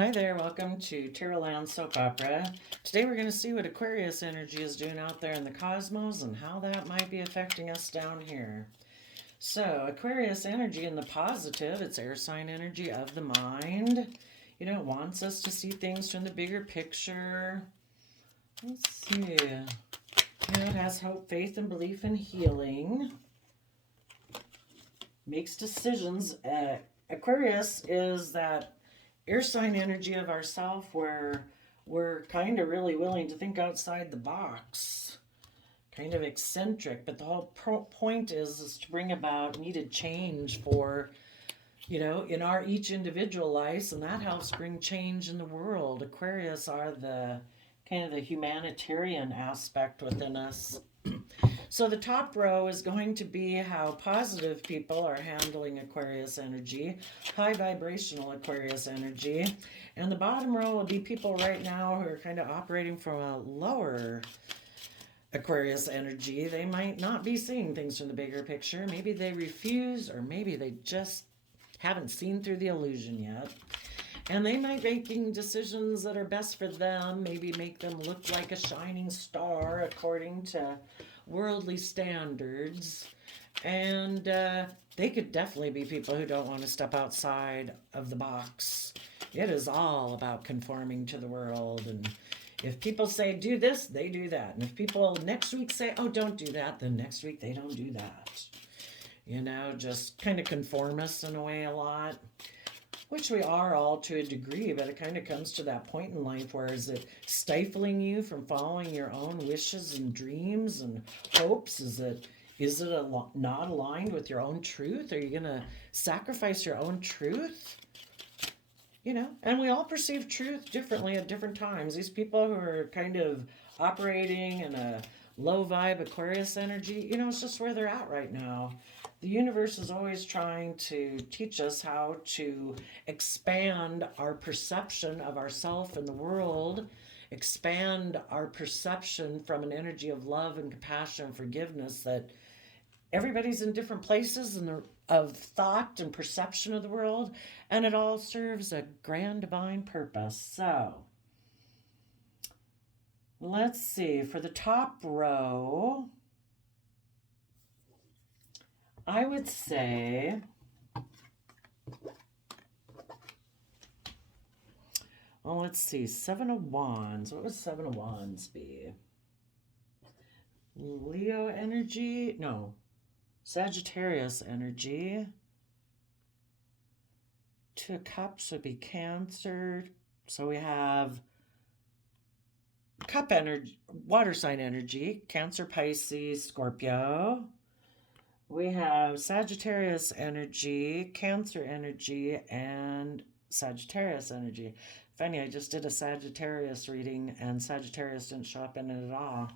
Hi there, welcome to Terraland Soap Opera. Today we're going to see what Aquarius energy is doing out there in the cosmos and how that might be affecting us down here. So, Aquarius energy in the positive, it's air sign energy of the mind. You know, it wants us to see things from the bigger picture. Let's see. It has hope, faith, and belief in healing. Makes decisions. Aquarius is that air sign energy of ourself where we're kind of really willing to think outside the box, kind of eccentric, but the whole point is to bring about needed change for, in our each individual lives, and that helps bring change in the world. Aquarius are the kind of the humanitarian aspect within us. So the top row is going to be how positive people are handling Aquarius energy, high vibrational Aquarius energy. And the bottom row will be people right now who are kind of operating from a lower Aquarius energy. They might not be seeing things from the bigger picture. Maybe they refuse, or maybe they just haven't seen through the illusion yet. And they might be making decisions that are best for them, maybe make them look like a shining star according to worldly standards. And they could definitely be people who don't want to step outside of the box. It is all about conforming to the world. And if people say do this, they do that. And if people next week say, oh, don't do that, then next week they don't do that. Just kind of conformists in a way a lot. Which we are all to a degree, but it kind of comes to that point in life where is it stifling you from following your own wishes and dreams and hopes? Is it not aligned with your own truth? Are you going to sacrifice your own truth? And we all perceive truth differently at different times. These people who are kind of operating in a low vibe Aquarius energy, it's just where they're at right now. The universe is always trying to teach us how to expand our perception of ourself and the world, expand our perception from an energy of love and compassion and forgiveness, that everybody's in different places of thought and perception of the world, and it all serves a grand divine purpose. So, let's see, for the top row, I would say, well, let's see, Seven of Wands. What would Seven of Wands be? Leo energy? No. Sagittarius energy. Two of Cups would be Cancer. So we have Cup energy, water sign energy, Cancer, Pisces, Scorpio. We have Sagittarius energy, Cancer energy, and Sagittarius energy. Funny, I just did a Sagittarius reading and Sagittarius didn't show up in it at all.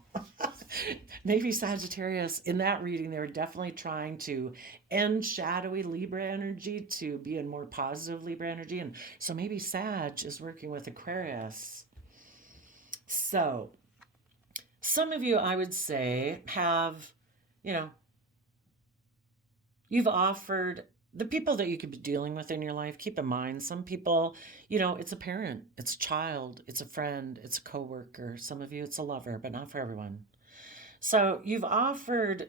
Maybe Sagittarius, in that reading, they were definitely trying to end shadowy Libra energy to be in more positive Libra energy. And so maybe Sag is working with Aquarius. So, some of you, I would say, have, you've offered the people that you could be dealing with in your life. Keep in mind, some people, it's a parent, it's a child, it's a friend, it's a coworker. Some of you, it's a lover, but not for everyone. So you've offered,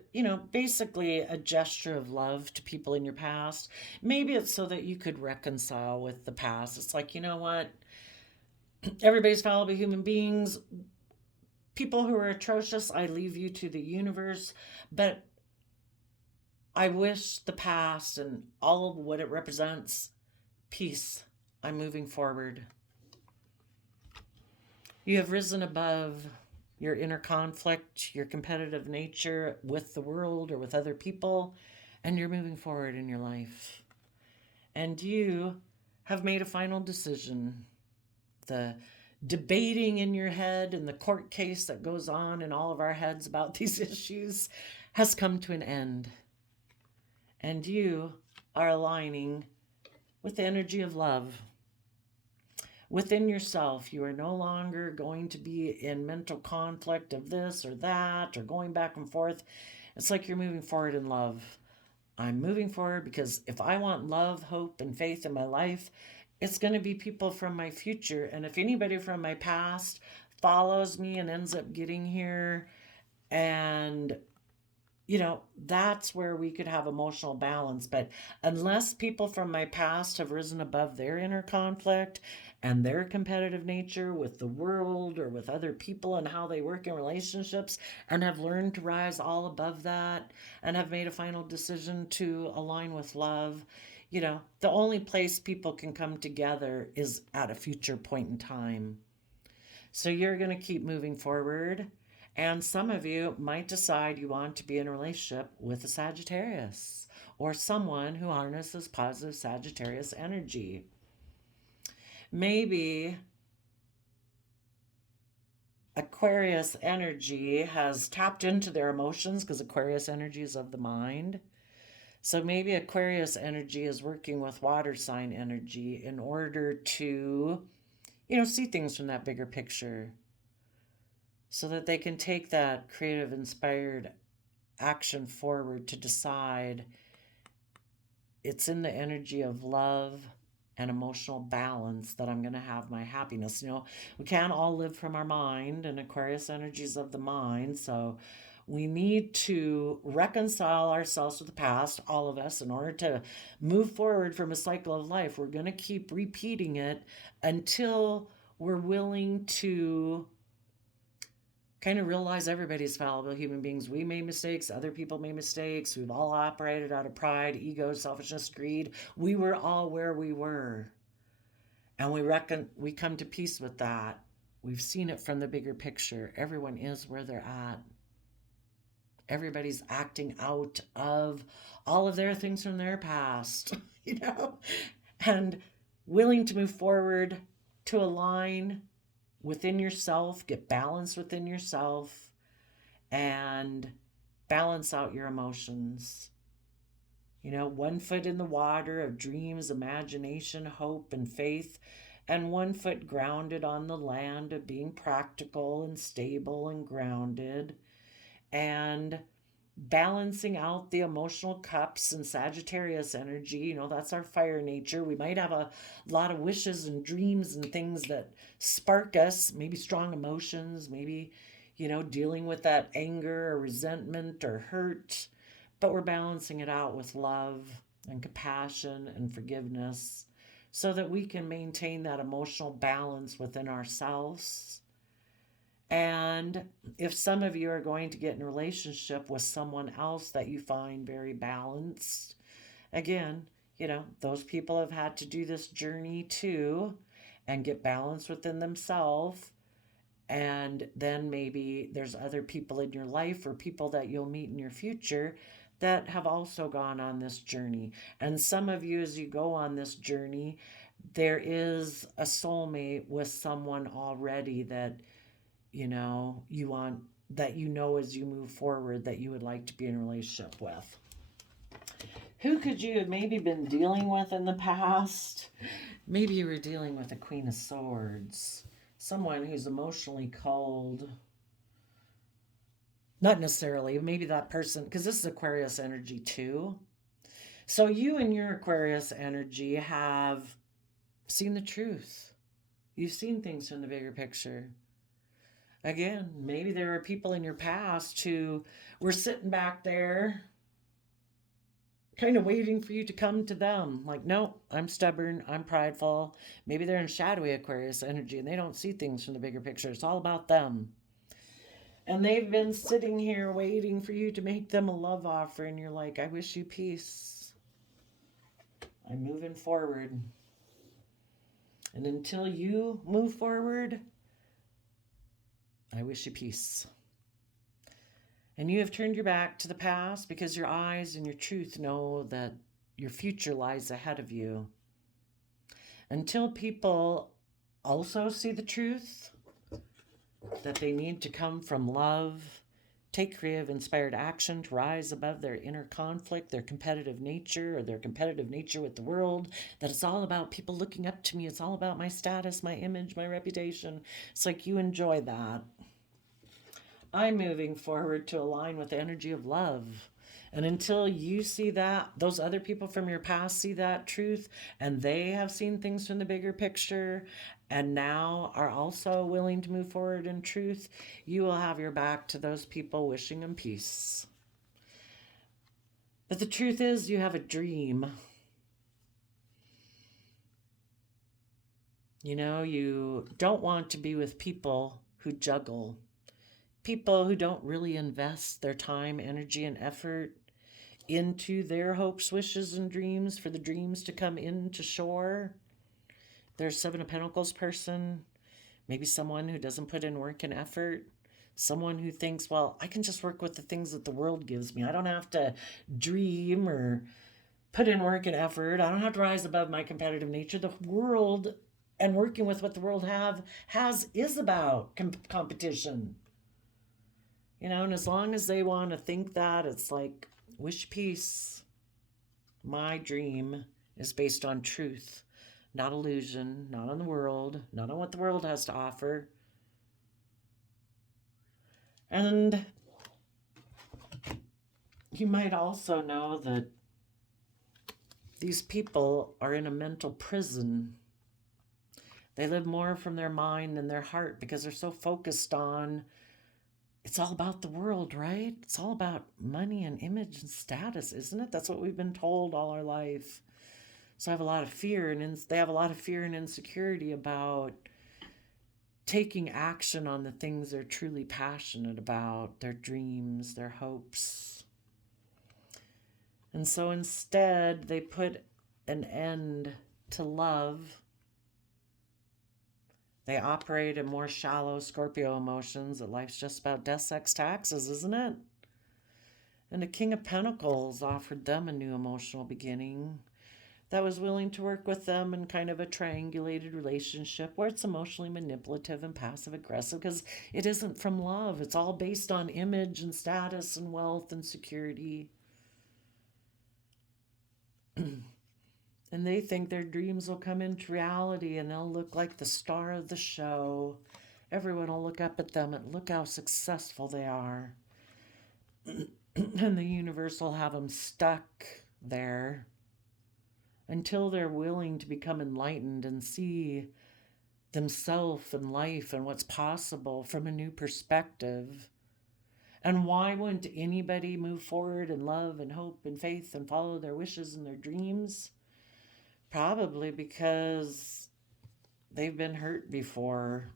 basically a gesture of love to people in your past. Maybe it's so that you could reconcile with the past. It's like, you know what? Everybody's fallible human beings. People who are atrocious, I leave you to the universe. But I wish the past and all of what it represents, peace. I'm moving forward. You have risen above your inner conflict, your competitive nature with the world or with other people, and you're moving forward in your life. And you have made a final decision. The debating in your head and the court case that goes on in all of our heads about these issues has come to an end. And you are aligning with the energy of love. Within yourself, you are no longer going to be in mental conflict of this or that or going back and forth. It's like you're moving forward in love. I'm moving forward because if I want love, hope, and faith in my life, It's going to be people from my future. And if anybody from my past follows me and ends up getting here, and that's where we could have emotional balance. But unless people from my past have risen above their inner conflict and their competitive nature with the world or with other people and how they work in relationships, and have learned to rise all above that and have made a final decision to align with love, the only place people can come together is at a future point in time. So you're going to keep moving forward. And some of you might decide you want to be in a relationship with a Sagittarius or someone who harnesses positive Sagittarius energy. Maybe Aquarius energy has tapped into their emotions, because Aquarius energy is of the mind. So maybe Aquarius energy is working with water sign energy in order to, see things from that bigger picture, so that they can take that creative, inspired action forward to decide it's in the energy of love and emotional balance that I'm going to have my happiness. We can't all live from our mind, and Aquarius energy is of the mind. So we need to reconcile ourselves with the past, all of us, in order to move forward from a cycle of life. We're going to keep repeating it until we're willing to kind of realize everybody's fallible human beings. We made mistakes. Other people made mistakes. We've all operated out of pride, ego, selfishness, greed. We were all where we were. And we come to peace with that. We've seen it from the bigger picture. Everyone is where they're at. Everybody's acting out of all of their things from their past, and willing to move forward to align within yourself, get balance within yourself, and balance out your emotions. One foot in the water of dreams, imagination, hope, and faith, and one foot grounded on the land of being practical and stable and grounded, and balancing out the emotional cups and Sagittarius energy. That's our fire nature. We might have a lot of wishes and dreams and things that spark us, maybe strong emotions, maybe, dealing with that anger or resentment or hurt, but we're balancing it out with love and compassion and forgiveness so that we can maintain that emotional balance within ourselves. And if some of you are going to get in a relationship with someone else that you find very balanced, again, those people have had to do this journey too and get balance within themselves. And then maybe there's other people in your life or people that you'll meet in your future that have also gone on this journey. And some of you, as you go on this journey, there is a soulmate with someone already that you want, that as you move forward, that you would like to be in a relationship with. Who could you have maybe been dealing with in the past? Maybe you were dealing with a Queen of Swords, someone who's emotionally cold. Not necessarily, maybe that person, because this is Aquarius energy too. So you and your Aquarius energy have seen the truth. You've seen things from the bigger picture. Again, maybe there are people in your past who were sitting back there kind of waiting for you to come to them. Like, no, I'm stubborn, I'm prideful. Maybe they're in shadowy Aquarius energy and they don't see things from the bigger picture. It's all about them. And they've been sitting here waiting for you to make them a love offer, and you're like, I wish you peace. I'm moving forward. And until you move forward, I wish you peace. And you have turned your back to the past because your eyes and your truth know that your future lies ahead of you. Until people also see the truth, that they need to come from love, take creative, inspired action to rise above their inner conflict, their competitive nature, or their competitive nature with the world, that it's all about people looking up to me. It's all about my status, my image, my reputation. It's like you enjoy that. I'm moving forward to align with the energy of love And until you see that, those other people from your past see that truth, and they have seen things from the bigger picture, and now are also willing to move forward in truth, you will have your back to those people wishing them peace. But the truth is, you have a dream. You know, you don't want to be with people who juggle, people who don't really invest their time, energy, and effort into their hopes, wishes, and dreams for the dreams to come into shore. There's Seven of Pentacles person, maybe someone who doesn't put in work and effort, someone who thinks, well, I can just work with the things that the world gives me. I don't have to dream or put in work and effort. I don't have to rise above my competitive nature. The world and working with what the world has is about competition. You know, and as long as they want to think that, it's like, wish peace. My dream is based on truth, not illusion, not on the world, not on what the world has to offer. And you might also know that these people are in a mental prison. They live more from their mind than their heart because they're so focused on, it's all about the world, right? It's all about money and image and status, isn't it? That's what we've been told all our life. So I have a lot of fear, and they have a lot of fear and insecurity about taking action on the things they're truly passionate about, their dreams, their hopes. And so instead, they put an end to love. They operate in more shallow Scorpio emotions, that life's just about death, sex, taxes, isn't it? And the King of Pentacles offered them a new emotional beginning that was willing to work with them in kind of a triangulated relationship where it's emotionally manipulative and passive aggressive, because it isn't from love. It's all based on image and status and wealth and security. And they think their dreams will come into reality and they'll look like the star of the show. Everyone will look up at them and look how successful they are. And the universe will have them stuck there until they're willing to become enlightened and see themself and life and what's possible from a new perspective. And why wouldn't anybody move forward in love and hope and faith and follow their wishes and their dreams? Probably because they've been hurt before.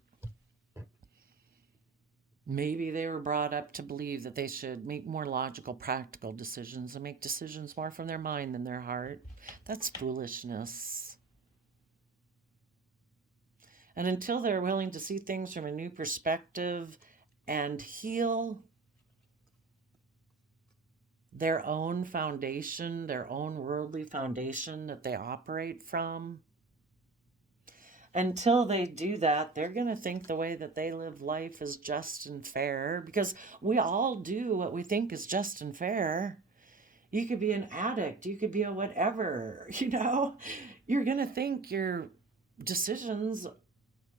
Maybe they were brought up to believe that they should make more logical, practical decisions and make decisions more from their mind than their heart. That's foolishness. And until they're willing to see things from a new perspective and heal their own foundation, their own worldly foundation that they operate from, until they do that, they're going to think the way that they live life is just and fair, because we all do what we think is just and fair. You could be an addict, you could be a whatever, you know, you're going to think your decisions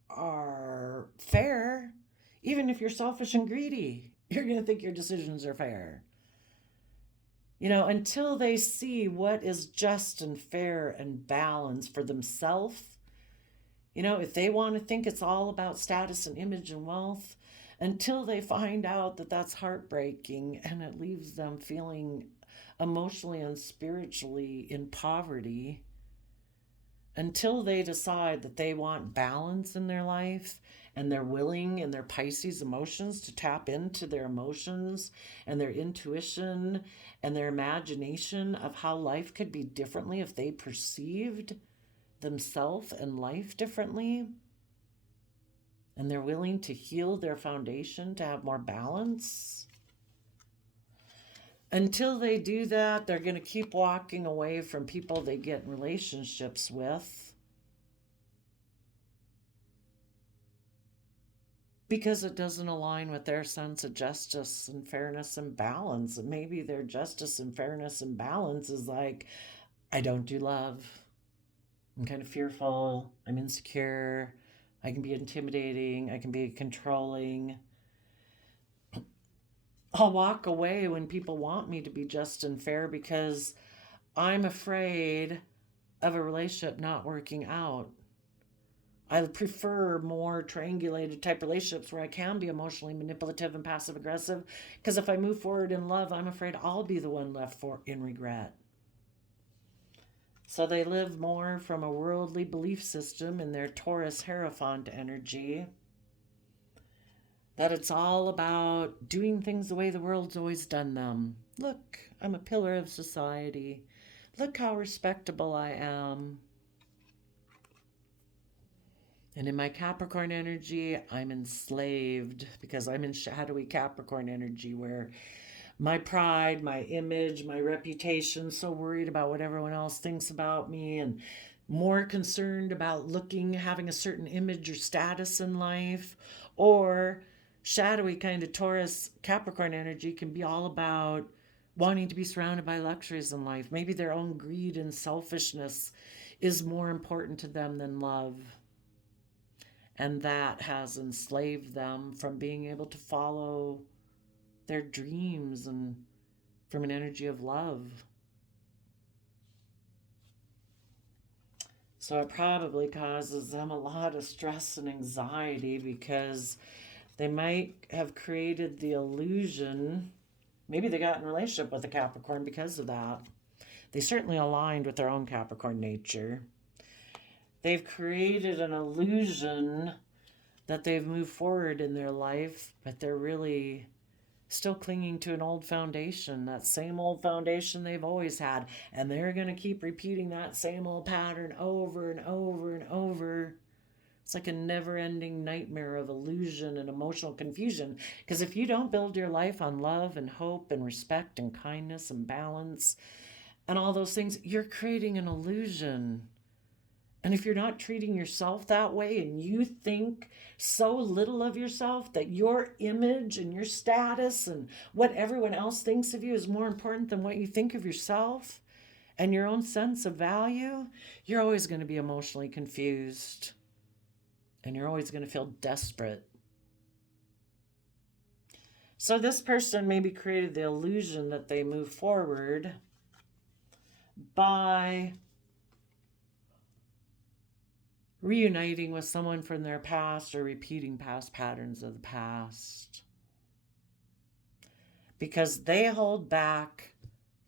are fair. Even if you're selfish and greedy, you're going to think your decisions are fair. You know, until they see what is just and fair and balanced for themselves. You know, if they want to think it's all about status and image and wealth, until they find out that that's heartbreaking and it leaves them feeling emotionally and spiritually in poverty, until they decide that they want balance in their life and they're willing in their Pisces emotions to tap into their emotions and their intuition and their imagination of how life could be differently if they perceived themselves and life differently, and they're willing to heal their foundation to have more balance. Until they do that, they're going to keep walking away from people they get in relationships with because it doesn't align with their sense of justice and fairness and balance. And maybe their justice and fairness and balance is like, I don't do love. I'm kind of fearful. I'm insecure. I can be intimidating. I can be controlling. I'll walk away when people want me to be just and fair because I'm afraid of a relationship not working out. I prefer more triangulated type relationships where I can be emotionally manipulative and passive aggressive. Because if I move forward in love, I'm afraid I'll be the one left for in regret. So they live more from a worldly belief system in their Taurus Hierophant energy. That it's all about doing things the way the world's always done them. Look, I'm a pillar of society. Look how respectable I am. And in my Capricorn energy, I'm enslaved because I'm in shadowy Capricorn energy where my pride, my image, my reputation, so worried about what everyone else thinks about me and more concerned about looking, having a certain image or status in life. Or shadowy kind of Taurus Capricorn energy can be all about wanting to be surrounded by luxuries in life. Maybe their own greed and selfishness is more important to them than love. And that has enslaved them from being able to follow their dreams and from an energy of love. So it probably causes them a lot of stress and anxiety because they might have created the illusion. Maybe they got in a relationship with a Capricorn because of that. They certainly aligned with their own Capricorn nature. They've created an illusion that they've moved forward in their life, but they're really still clinging to an old foundation, that same old foundation they've always had. And they're going to keep repeating that same old pattern over and over and over. It's like a never ending nightmare of illusion and emotional confusion. Because if you don't build your life on love and hope and respect and kindness and balance and all those things, you're creating an illusion. And if you're not treating yourself that way and you think so little of yourself that your image and your status and what everyone else thinks of you is more important than what you think of yourself and your own sense of value, you're always going to be emotionally confused and you're always going to feel desperate. So this person maybe created the illusion that they move forward by reuniting with someone from their past or repeating past patterns of the past. Because they hold back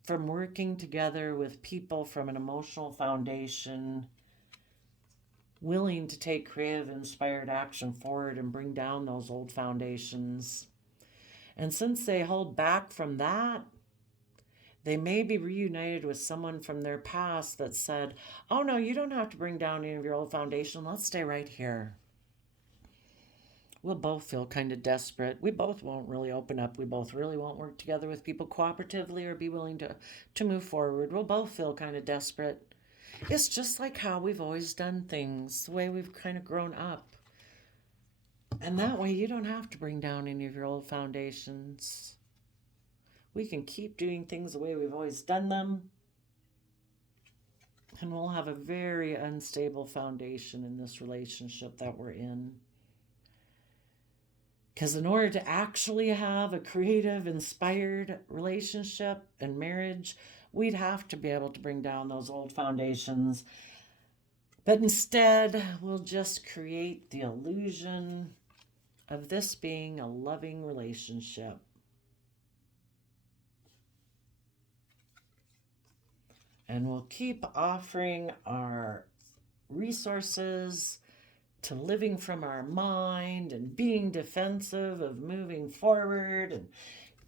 from working together with people from an emotional foundation, willing to take creative, inspired action forward and bring down those old foundations. And since they hold back from that, they may be reunited with someone from their past that said, oh no, you don't have to bring down any of your old foundation. Let's stay right here. We'll both feel kind of desperate. We both won't really open up. We both really won't work together with people cooperatively or be willing to move forward. We'll both feel kind of desperate. It's just like how we've always done things, the way we've kind of grown up. And that way you don't have to bring down any of your old foundations. We can keep doing things the way we've always done them. And we'll have a very unstable foundation in this relationship that we're in. Because in order to actually have a creative, inspired relationship and marriage, we'd have to be able to bring down those old foundations. But instead, we'll just create the illusion of this being a loving relationship. And we'll keep offering our resources to living from our mind and being defensive of moving forward and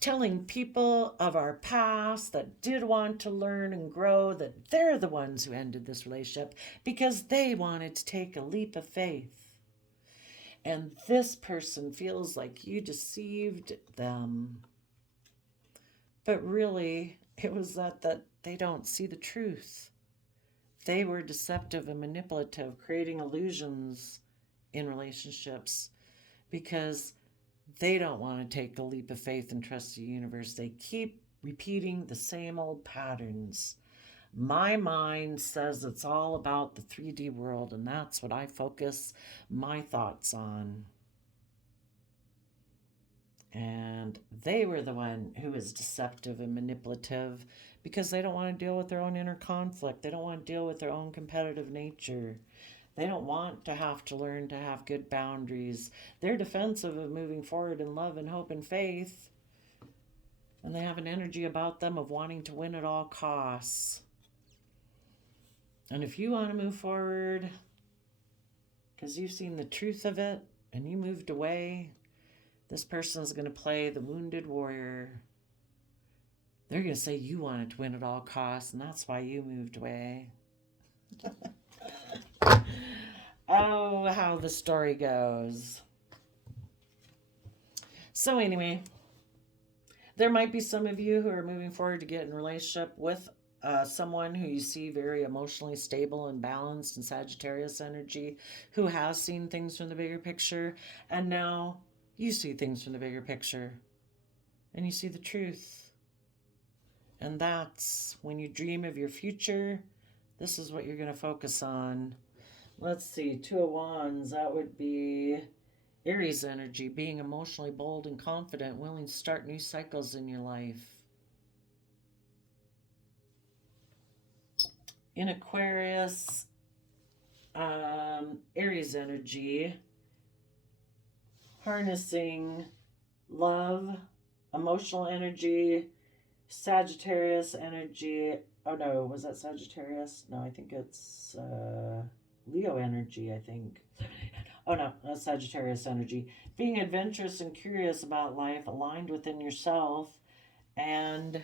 telling people of our past that did want to learn and grow that they're the ones who ended this relationship because they wanted to take a leap of faith. And this person feels like you deceived them. But really, it was that they don't see the truth. They were deceptive and manipulative, creating illusions in relationships because they don't want to take the leap of faith and trust the universe. They keep repeating the same old patterns. My mind says it's all about the 3D world, and that's what I focus my thoughts on. And they were the one who was deceptive and manipulative because they don't want to deal with their own inner conflict. They don't want to deal with their own competitive nature. They don't want to have to learn to have good boundaries. They're defensive of moving forward in love and hope and faith. And they have an energy about them of wanting to win at all costs. And if you want to move forward because you've seen the truth of it and you moved away, this person is going to play the wounded warrior. They're going to say you wanted to win at all costs, and that's why you moved away. Oh, how the story goes. So anyway, there might be some of you who are moving forward to get in a relationship with someone who you see very emotionally stable and balanced in Sagittarius energy, who has seen things from the bigger picture, and now you see things from the bigger picture, and you see the truth. And that's when you dream of your future, this is what you're going to focus on. Let's see, Two of Wands, that would be Aries energy, being emotionally bold and confident, willing to start new cycles in your life. In Aquarius, Aries energy, harnessing love, emotional energy, Sagittarius energy. Oh no, was that Sagittarius? No, I think it's Leo energy, I think. Oh no, that's Sagittarius energy. Being adventurous and curious about life, aligned within yourself, and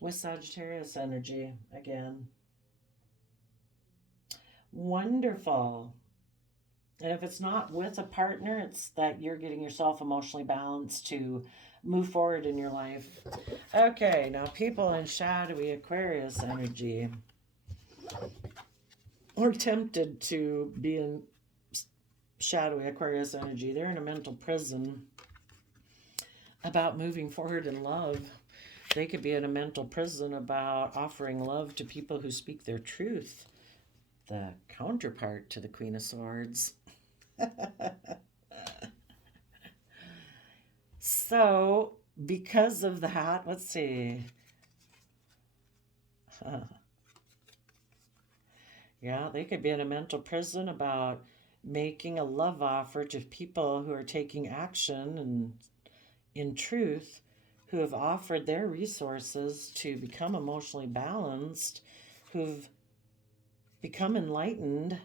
with Sagittarius energy again. Wonderful. And if it's not with a partner, it's that you're getting yourself emotionally balanced to move forward in your life. Okay, now people in shadowy Aquarius energy are tempted to be in shadowy Aquarius energy. They're in a mental prison about moving forward in love. They could be in a mental prison about offering love to people who speak their truth. The counterpart to the Queen of Swords. So, because of that, let's see. Yeah, they could be in a mental prison about making a love offer to people who are taking action and in truth, who have offered their resources to become emotionally balanced, who've become enlightened,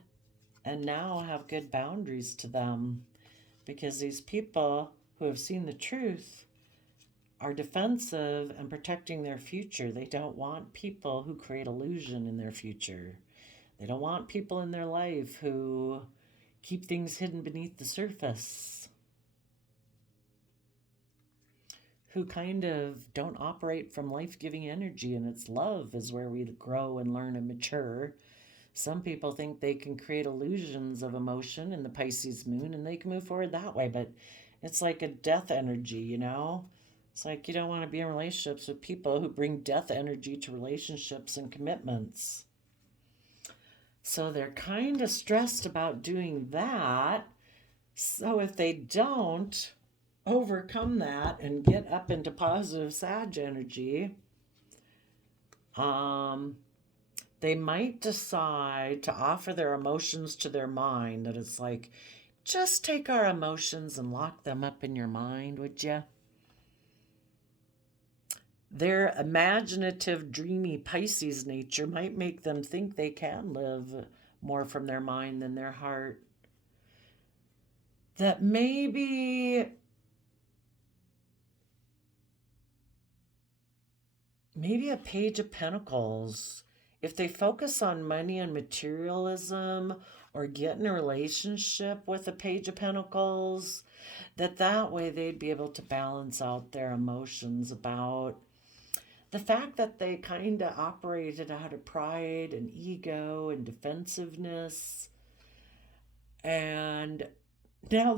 and now have good boundaries to them. Because these people who have seen the truth are defensive and protecting their future. They don't want people who create illusion in their future. They don't want people in their life who keep things hidden beneath the surface, who kind of don't operate from life-giving energy, and it's love is where we grow and learn and mature. Some people think they can create illusions of emotion in the Pisces moon and they can move forward that way, but it's like a death energy, you know? It's like you don't want to be in relationships with people who bring death energy to relationships and commitments. So they're kind of stressed about doing that. So if they don't overcome that and get up into positive Sag energy, they might decide to offer their emotions to their mind. That it's like, just take our emotions and lock them up in your mind, would you? Their imaginative, dreamy Pisces nature might make them think they can live more from their mind than their heart. That maybe a Page of Pentacles, if they focus on money and materialism or get in a relationship with a Page of Pentacles, that way they'd be able to balance out their emotions about the fact that they kind of operated out of pride and ego and defensiveness. And now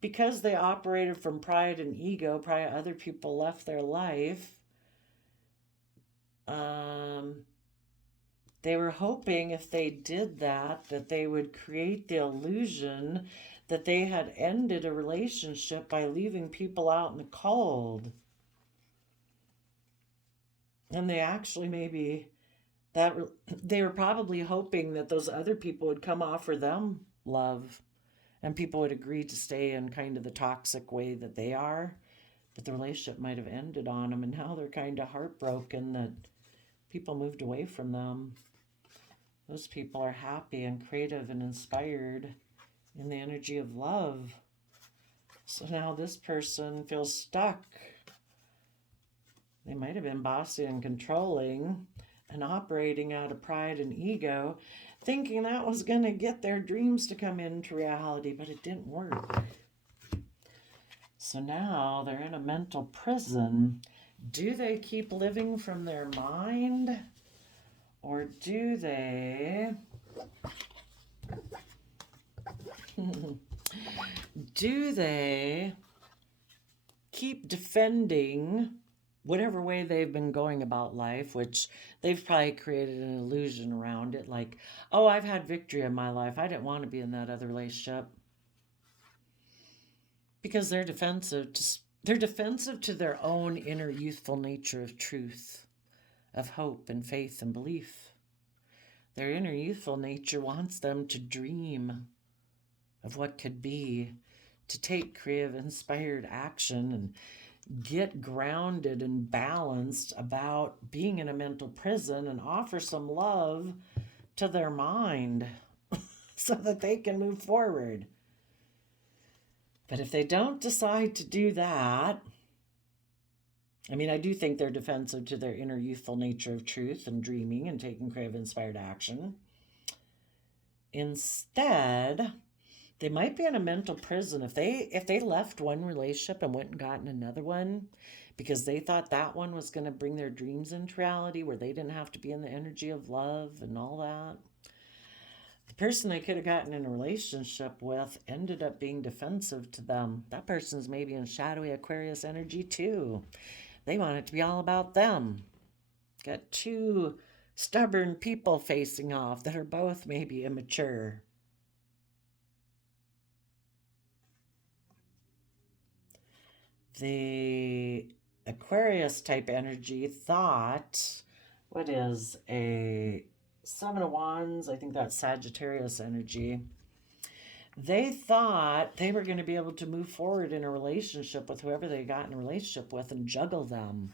because they operated from pride and ego, probably other people left their life. They were hoping if they did that, that they would create the illusion that they had ended a relationship by leaving people out in the cold. And they actually maybe that they were probably hoping that those other people would come offer them love and people would agree to stay in kind of the toxic way that they are. But the relationship might have ended on them, and now they're kind of heartbroken that people moved away from them. Those people are happy and creative and inspired in the energy of love. So now this person feels stuck. They might have been bossy and controlling and operating out of pride and ego, thinking that was going to get their dreams to come into reality, but it didn't work. So now they're in a mental prison. Do they keep living from their mind? Or do they do they keep defending whatever way they've been going about life, which they've probably created an illusion around it, like, oh, I've had victory in my life. I didn't want to be in that other relationship. Because they're defensive to their own inner youthful nature of truth, of hope and faith and belief. Their inner youthful nature wants them to dream of what could be, to take creative, inspired action and get grounded and balanced about being in a mental prison and offer some love to their mind so that they can move forward. But if they don't decide to do that, I mean, I do think they're defensive to their inner youthful nature of truth and dreaming and taking creative, inspired action. Instead, they might be in a mental prison if they left one relationship and went and gotten another one because they thought that one was going to bring their dreams into reality, where they didn't have to be in the energy of love and all that. The person they could have gotten in a relationship with ended up being defensive to them. That person's maybe in shadowy Aquarius energy too. They want it to be all about them. Got two stubborn people facing off that are both maybe immature. The Aquarius type energy thought, what is a Seven of Wands? I think that's Sagittarius energy. They thought they were going to be able to move forward in a relationship with whoever they got in a relationship with and juggle them.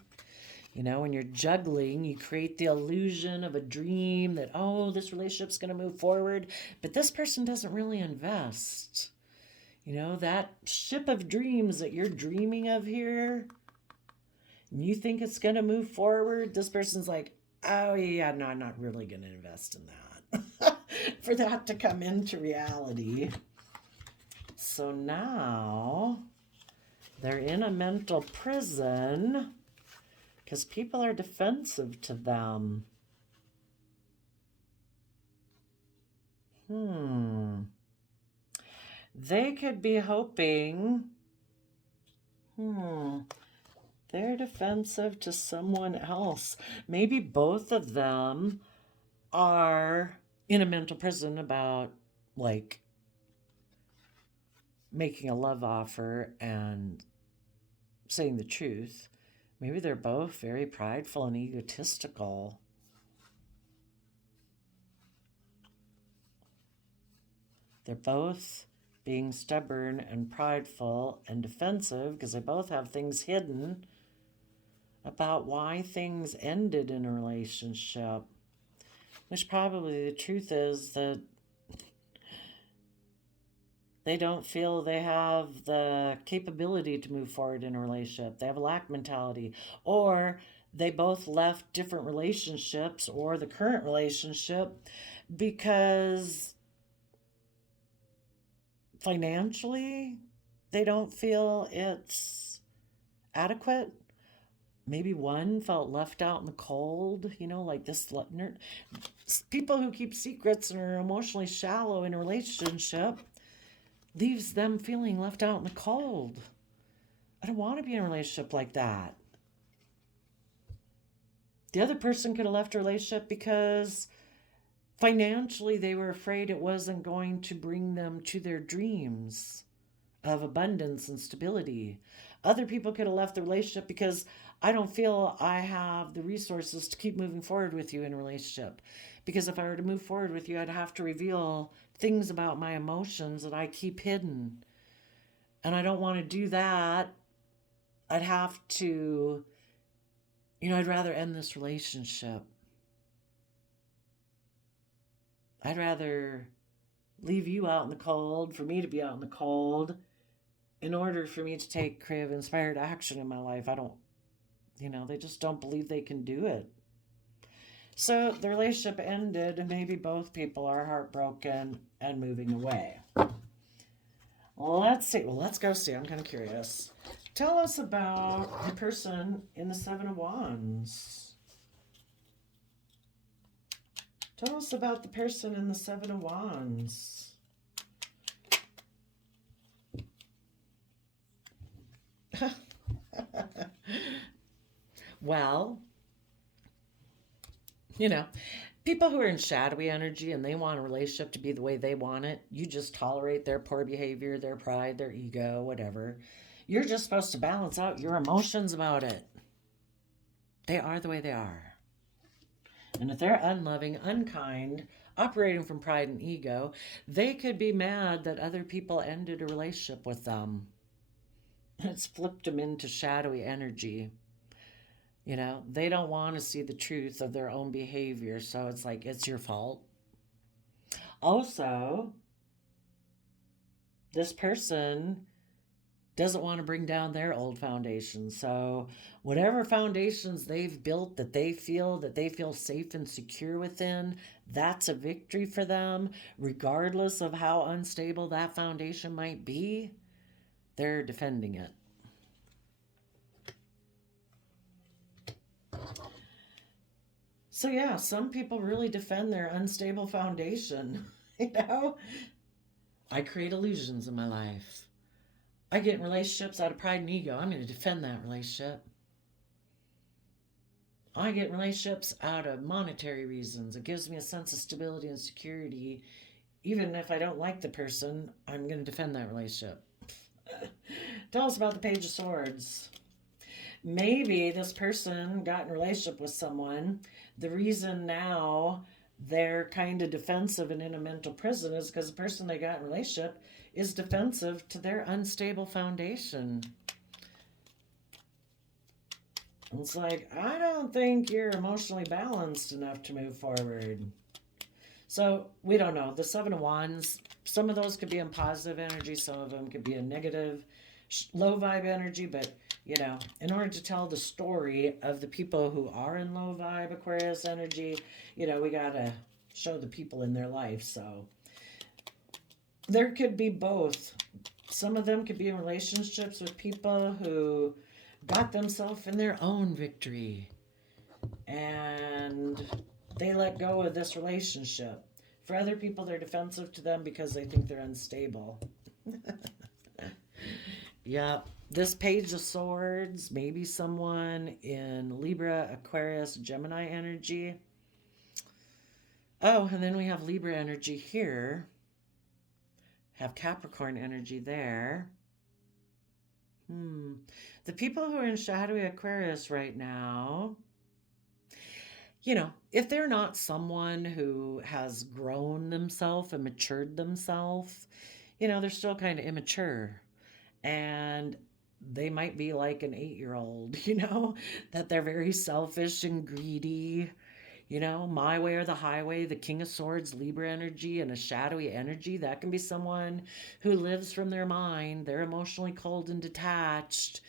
You know, when you're juggling, you create the illusion of a dream that, oh, this relationship's going to move forward, but this person doesn't really invest. You know, that ship of dreams that you're dreaming of here, and you think it's going to move forward, this person's like, oh, yeah, no, I'm not really going to invest in that. For that to come into reality. So now they're in a mental prison because people are defensive to them. They could be hoping, they're defensive to someone else. Maybe both of them are in a mental prison about, like, making a love offer and saying the truth. Maybe they're both very prideful and egotistical. They're both being stubborn and prideful and defensive because they both have things hidden about why things ended in a relationship. Which probably the truth is that they don't feel they have the capability to move forward in a relationship. They have a lack mentality. Or they both left different relationships or the current relationship because financially they don't feel it's adequate. Maybe one felt left out in the cold, you know, like this. People who keep secrets and are emotionally shallow in a relationship leaves them feeling left out in the cold. I don't want to be in a relationship like that. The other person could have left a relationship because Financially, they were afraid it wasn't going to bring them to their dreams of abundance and stability. Other people could have left the relationship because I don't feel I have the resources to keep moving forward with you in a relationship. Because if I were to move forward with you, I'd have to reveal things about my emotions that I keep hidden. And I don't want to do that. I'd have to, I'd rather end this relationship. I'd rather leave you out in the cold, for me to be out in the cold, in order for me to take creative, inspired action in my life. I don't, they just don't believe they can do it. So the relationship ended, and maybe both people are heartbroken and moving away. Let's see. Well, let's go see. I'm kind of curious. Tell us about the person in the Seven of Wands. Tell us about the person in the Seven of Wands. Well, people who are in shadowy energy and they want a relationship to be the way they want it, you just tolerate their poor behavior, their pride, their ego, whatever. You're just supposed to balance out your emotions about it. They are the way they are. And if they're unloving, unkind, operating from pride and ego, they could be mad that other people ended a relationship with them. It's flipped them into shadowy energy. They don't want to see the truth of their own behavior, so it's like, it's your fault. Also, this person doesn't want to bring down their old foundations. So whatever foundations they've built that they feel safe and secure within, that's a victory for them, regardless of how unstable that foundation might be. They're defending it. So yeah, some people really defend their unstable foundation. I create illusions in my life. I get in relationships out of pride and ego. I'm going to defend that relationship. I get in relationships out of monetary reasons. It gives me a sense of stability and security. Even if I don't like the person, I'm going to defend that relationship. Tell us about the Page of Swords. Maybe this person got in a relationship with someone. The reason now they're kind of defensive and in a mental prison is because the person they got in a relationship is defensive to their unstable foundation. It's like, I don't think you're emotionally balanced enough to move forward. So we don't know. The Seven of Wands, some of those could be in positive energy, some of them could be in negative, low vibe energy, but in order to tell the story of the people who are in low vibe Aquarius energy, we got to show the people in their life. So there could be both. Some of them could be in relationships with people who got themselves in their own victory and they let go of this relationship. For other people, they're defensive to them because they think they're unstable. Yep. This Page of Swords, maybe someone in Libra, Aquarius, Gemini energy. Oh, and then we have Libra energy here. Have Capricorn energy there. The people who are in shadowy Aquarius right now, if they're not someone who has grown themselves and matured themselves, they're still kind of immature. And they might be like an 8-year-old, that they're very selfish and greedy, my way or the highway, the King of Swords, Libra energy, and a shadowy energy. That can be someone who lives from their mind. They're emotionally cold and detached.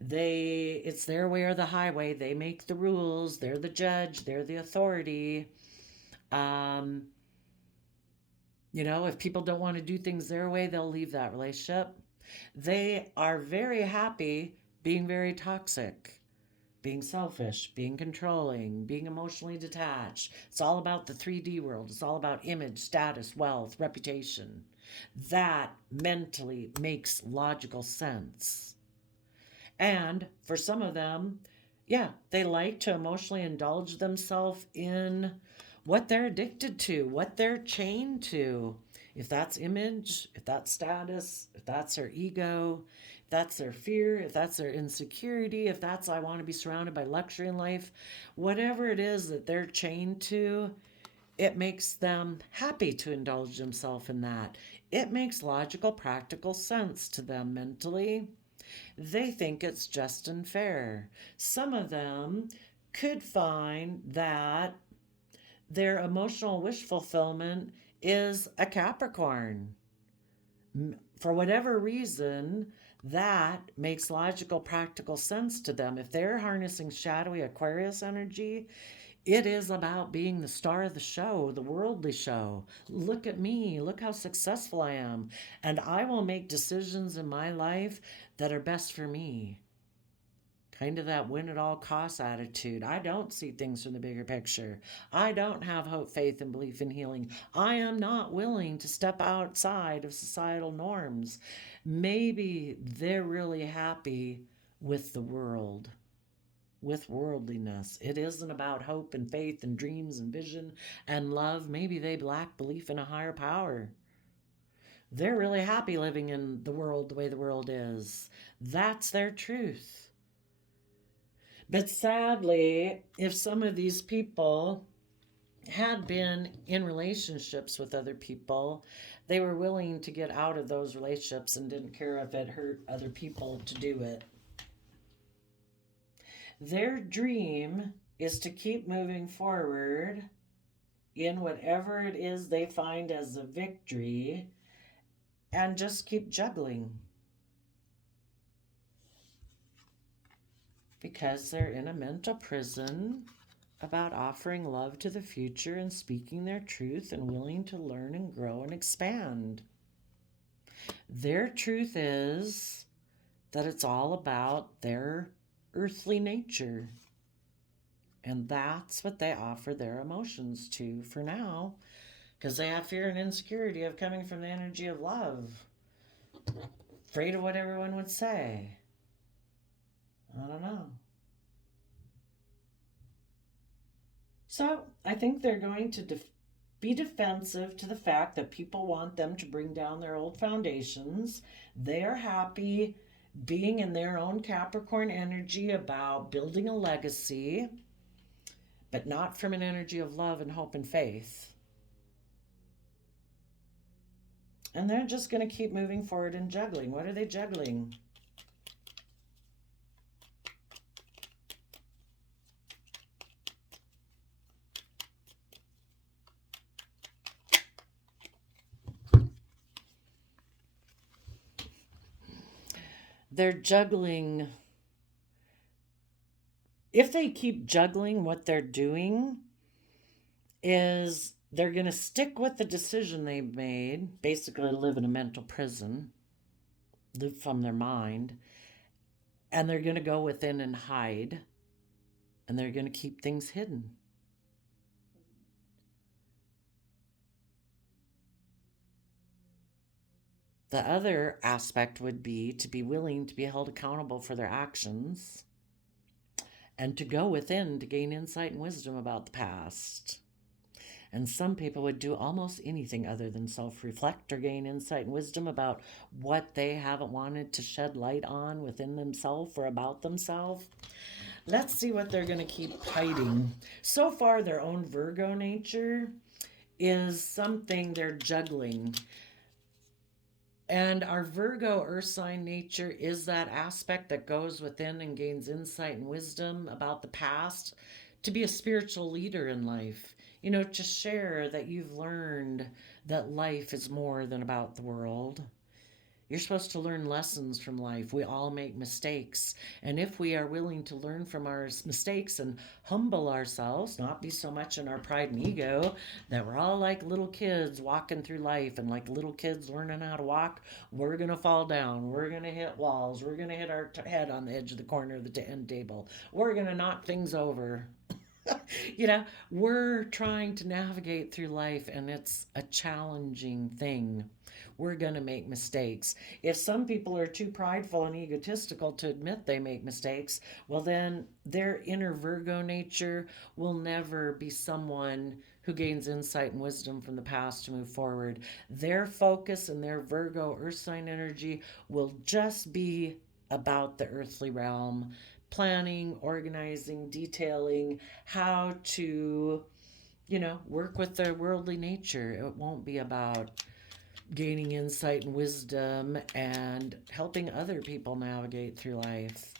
It's their way or the highway. They make the rules. They're the judge. They're the authority. If people don't want to do things their way, they'll leave that relationship. They are very happy being very toxic, being selfish, being controlling, being emotionally detached. It's all about the 3D world. It's all about image, status, wealth, reputation. That mentally makes logical sense. And for some of them, they like to emotionally indulge themselves in what they're addicted to, what they're chained to. If that's image, if that's status, if that's their ego, if that's their fear, if that's their insecurity, if that's I want to be surrounded by luxury in life, whatever it is that they're chained to, it makes them happy to indulge themselves in that. It makes logical, practical sense to them mentally. They think it's just and fair. Some of them could find that their emotional wish fulfillment is a Capricorn. For whatever reason, that makes logical, practical sense to them. If they're harnessing shadowy Aquarius energy, it is about being the star of the show, the worldly show. Look at me. Look how successful I am. And I will make decisions in my life that are best for me. Kind of that win at all costs attitude. I don't see things from the bigger picture. I don't have hope, faith, and belief in healing. I am not willing to step outside of societal norms. Maybe they're really happy with the world, with worldliness. It isn't about hope and faith and dreams and vision and love. Maybe they lack belief in a higher power. They're really happy living in the world the way the world is. That's their truth. But sadly, if some of these people had been in relationships with other people, they were willing to get out of those relationships and didn't care if it hurt other people to do it. Their dream is to keep moving forward in whatever it is they find as a victory and just keep juggling. Because they're in a mental prison about offering love to the future and speaking their truth and willing to learn and grow and expand. Their truth is that it's all about their earthly nature. And that's what they offer their emotions to for now, because they have fear and insecurity of coming from the energy of love, afraid of what everyone would say. I don't know. So I think they're going to be defensive to the fact that people want them to bring down their old foundations. They are happy being in their own Capricorn energy about building a legacy, but not from an energy of love and hope and faith. And they're just going to keep moving forward and juggling. What are they juggling? They're juggling. If they keep juggling, what they're doing is they're going to stick with the decision they've made, basically live in a mental prison, live from their mind, and they're going to go within and hide, and they're going to keep things hidden. The other aspect would be to be willing to be held accountable for their actions and to go within to gain insight and wisdom about the past. And some people would do almost anything other than self-reflect or gain insight and wisdom about what they haven't wanted to shed light on within themselves or about themselves. Let's see what they're going to keep hiding. So far, their own Virgo nature is something they're juggling. And our Virgo earth sign nature is that aspect that goes within and gains insight and wisdom about the past, to be a spiritual leader in life. You know, to share that you've learned that life is more than about the world. You're supposed to learn lessons from life. We all make mistakes. And if we are willing to learn from our mistakes and humble ourselves, not be so much in our pride and ego that we're all like little kids walking through life, and like little kids learning how to walk, we're going to fall down. We're going to hit walls. We're going to hit our head on the edge of the corner of the end table. We're going to knock things over. You know, we're trying to navigate through life, and it's a challenging thing. We're going to make mistakes. If some people are too prideful and egotistical to admit they make mistakes, well, then their inner Virgo nature will never be someone who gains insight and wisdom from the past to move forward. Their focus and their Virgo earth sign energy will just be about the earthly realm, planning, organizing, detailing how to, work with their worldly nature. It won't be about gaining insight and wisdom and helping other people navigate through life.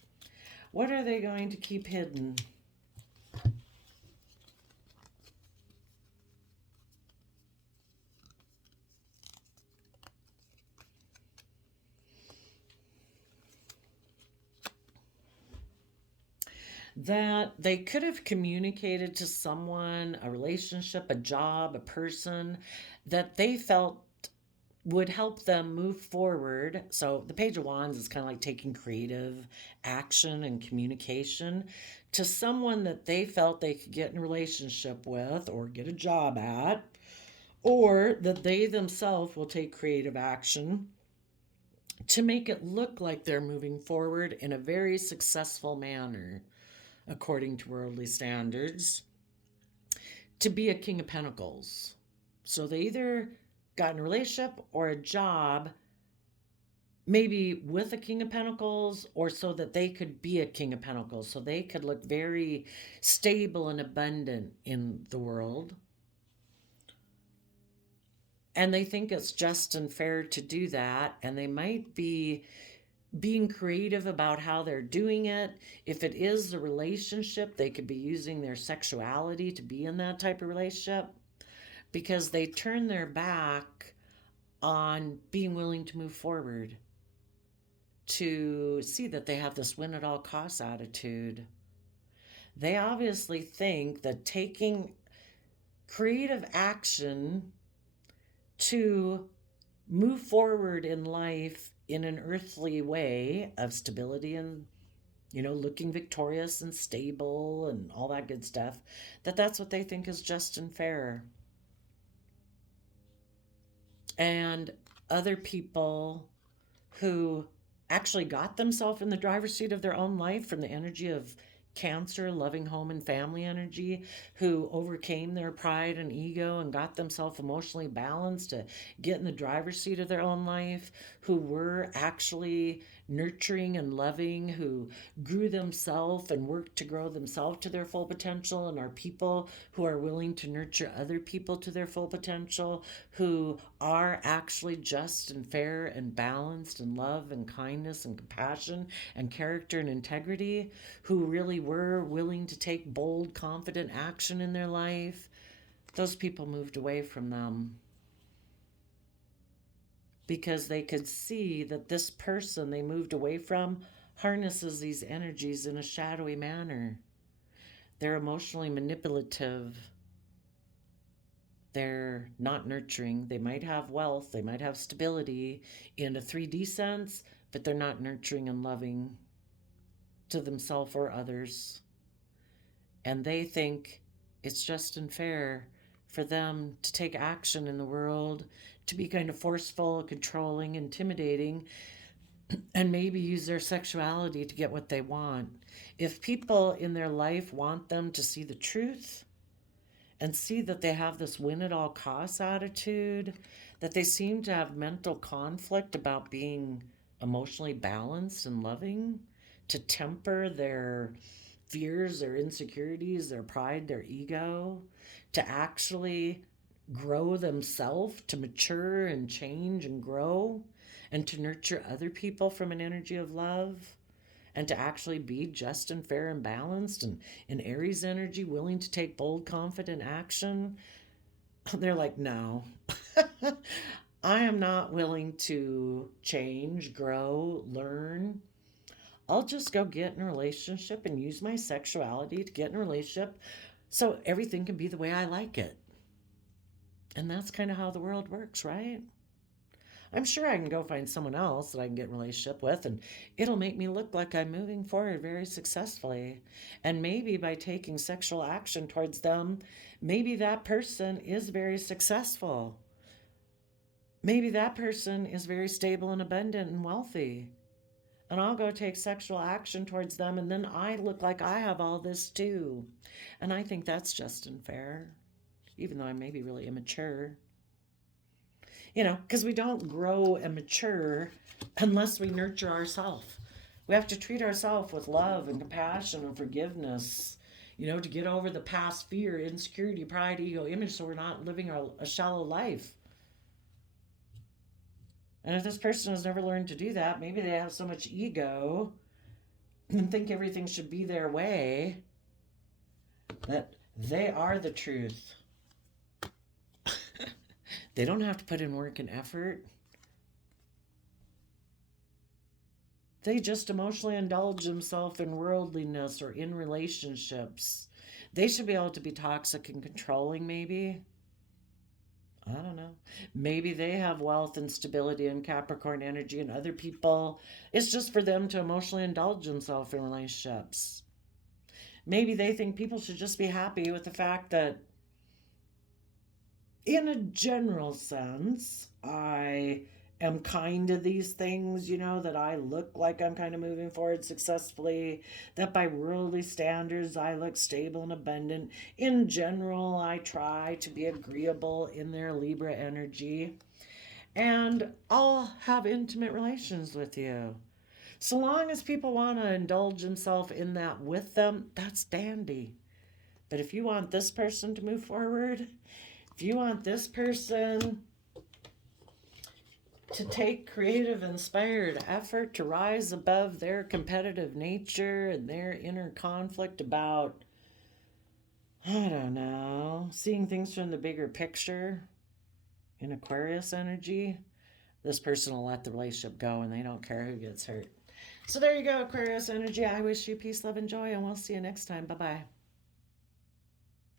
What are they going to keep hidden? That they could have communicated to someone, a relationship, a job, a person that they felt would help them move forward. So the Page of Wands is kind of like taking creative action and communication to someone that they felt they could get in a relationship with or get a job at, or that they themselves will take creative action to make it look like they're moving forward in a very successful manner, according to worldly standards, to be a King of Pentacles. So they either got in a relationship or a job, maybe with a King of Pentacles, or so that they could be a King of Pentacles, so they could look very stable and abundant in the world. And they think it's just and fair to do that, and they might be being creative about how they're doing it. If it is a relationship, they could be using their sexuality to be in that type of relationship, because they turn their back on being willing to move forward, to see that they have this win at all costs attitude. They obviously think that taking creative action to move forward in life in an earthly way of stability and, looking victorious and stable and all that good stuff, that's what they think is just and fair. And other people who actually got themselves in the driver's seat of their own life from the energy of Cancer, loving home and family energy, who overcame their pride and ego and got themselves emotionally balanced to get in the driver's seat of their own life, who were actually nurturing and loving, who grew themselves and worked to grow themselves to their full potential, and are people who are willing to nurture other people to their full potential, who are actually just and fair and balanced and love and kindness and compassion and character and integrity, who really were willing to take bold, confident action in their life. Those people moved away from them because they could see that this person they moved away from harnesses these energies in a shadowy manner. They're emotionally manipulative. They're not nurturing. They might have wealth, they might have stability in a 3D sense, but they're not nurturing and loving to themselves or others. And they think it's just and fair for them to take action in the world, to be kind of forceful, controlling, intimidating, and maybe use their sexuality to get what they want. If people in their life want them to see the truth and see that they have this win at all costs attitude, that they seem to have mental conflict about being emotionally balanced and loving, to temper their fears, their insecurities, their pride, their ego, to actually grow themselves, to mature and change and grow, and to nurture other people from an energy of love, and to actually be just and fair and balanced and in Aries energy, willing to take bold, confident action. They're like, no, I am not willing to change, grow, learn. I'll just go get in a relationship and use my sexuality to get in a relationship so everything can be the way I like it. And that's kind of how the world works, right? I'm sure I can go find someone else that I can get in a relationship with, and it'll make me look like I'm moving forward very successfully. And maybe by taking sexual action towards them, maybe that person is very successful. Maybe that person is very stable and abundant and wealthy. And I'll go take sexual action towards them, and then I look like I have all this too. And I think that's just and fair. even though I may be really immature. You know, because we don't grow and mature unless we nurture ourselves. We have to treat ourselves with love and compassion and forgiveness, you know, to get over the past fear, insecurity, pride, ego, image, so we're not living a shallow life. And if this person has never learned to do that, maybe they have so much ego and think everything should be their way that they are the truth. They don't have to put in work and effort. They just emotionally indulge themselves in worldliness or in relationships. They should be able to be toxic and controlling, maybe. I don't know. Maybe they have wealth and stability and Capricorn energy, and other people, it's just for them to emotionally indulge themselves in relationships. Maybe they think people should just be happy with the fact that, in a general sense, I am kind to these things, you know, that I look like I'm kind of moving forward successfully, that by worldly standards I look stable and abundant. In general, I try to be agreeable in their Libra energy, and I'll have intimate relations with you. So long as people want to indulge themselves in that with them, that's dandy. But if you want this person to move forward, if you want this person to take creative, inspired effort to rise above their competitive nature and their inner conflict about, I don't know, seeing things from the bigger picture in Aquarius energy, this person will let the relationship go and they don't care who gets hurt. So there you go, Aquarius energy. I wish you peace, love, and joy, and we'll see you next time. Bye-bye.